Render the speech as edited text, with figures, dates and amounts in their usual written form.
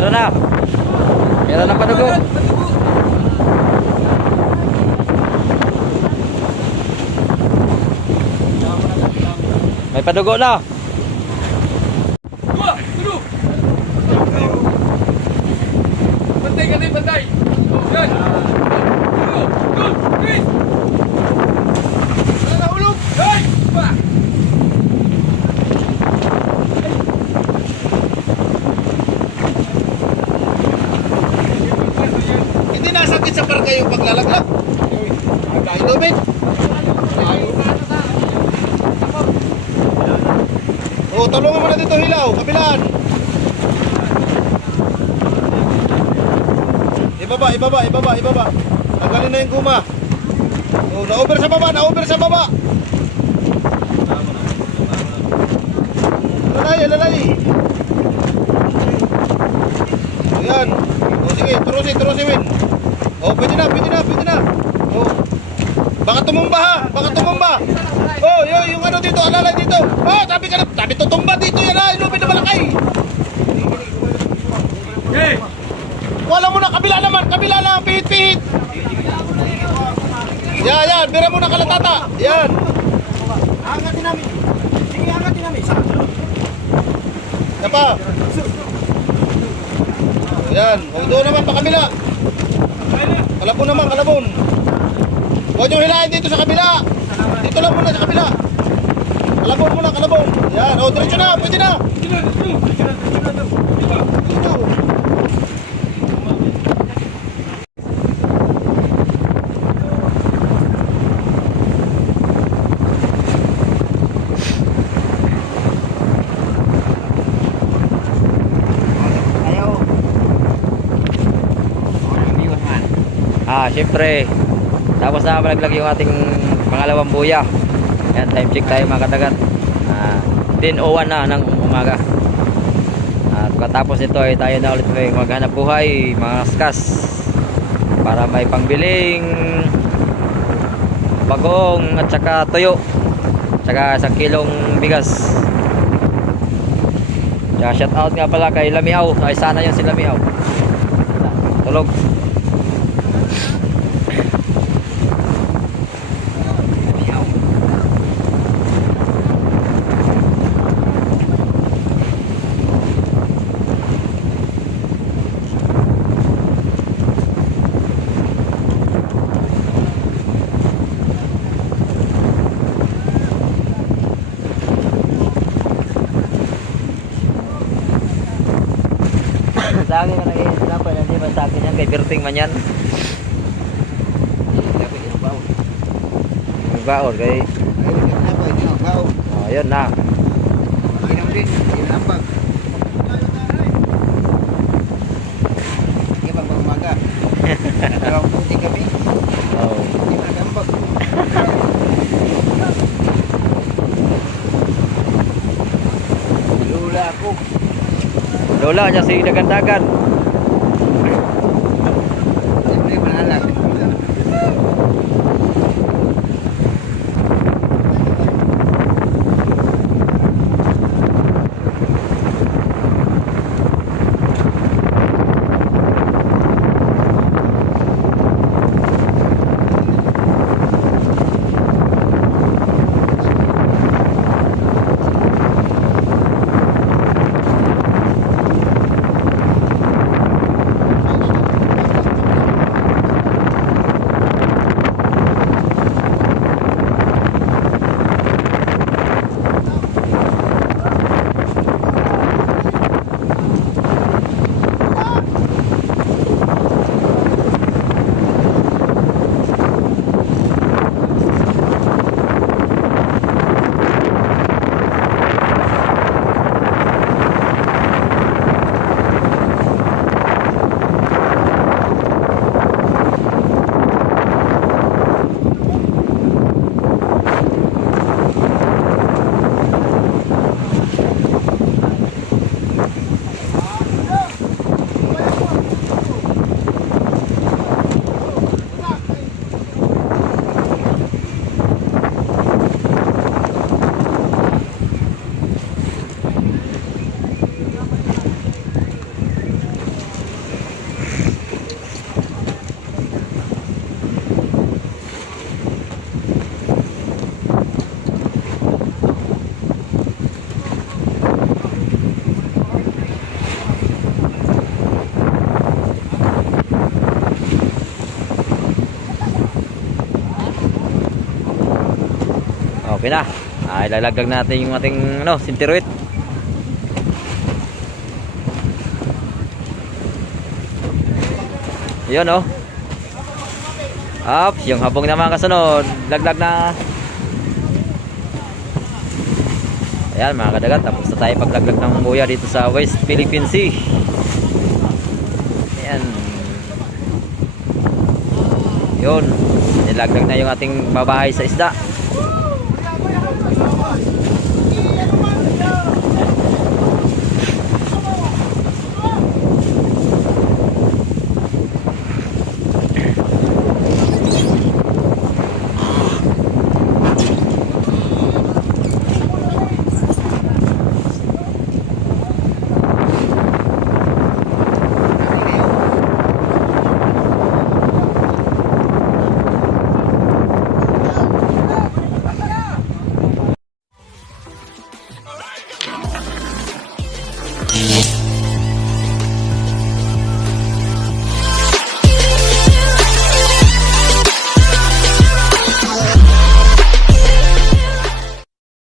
Meron na. Meron na padugo. May padugo na. Bantay ka din, bantay. Yan. Good, please. Wala na ulog. Hey! Pa! Hindi nasakit sa parka yung paglalaglag. Ay, Lubin. Oh, tulungan mo na dito, Hilaw. Kabilaan. Ibaba. Tanggalin na yung guma. Oh, na-over sa baba. Lalay. Ayan. Oh, sige, turusin, Win. Oh, pwede na. Oh. Baka tumumba. Oh, yung ano dito, alalay dito. Oh, sabi tutumba dito yan ha, ilupin na malakay. Okay. Wala mo na, kabila lang, pihit. Yan, bira mo na kalatata. Yan. Angatin namin. Sige, angatin namin. Yan pa. Yan, huwag doon naman pa kabila. Kalabon. Huwag nyo hilahin dito sa kabila. Dito lang muna sa kabila. Kalabon. Yan, o, diretso na, pwede na. Dito. Siyempre, tapos na malaglag yung ating pangalawang buya. Yan, time check tayo mga kadagat. 10:01 na ng umaga. At pagkatapos ito ay tayo na ulit maghanap buhay, mga kaskas, para may pangbiling bagong at saka tuyo, saka 1 kilong bigas. Kaya shout out nga pala kay Lamiaw. Ay, sana yun si Lamiaw. Tulog. Sa akin na nag-i-snapper, hindi ba sa akin yan, kay Berting man yan. Baon kay ayun na. Lola niya si dagan-dagan. Okay na. Ilalaglag natin yung ating sintiruit. Yun Ups, yung habong naman kasunod. Laglag na. Ayan mga kadagat, tapos na tayo paglaglag ng buya dito sa West Philippine Sea. Ayan. Yun, nilaglag na yung ating babahay sa isda.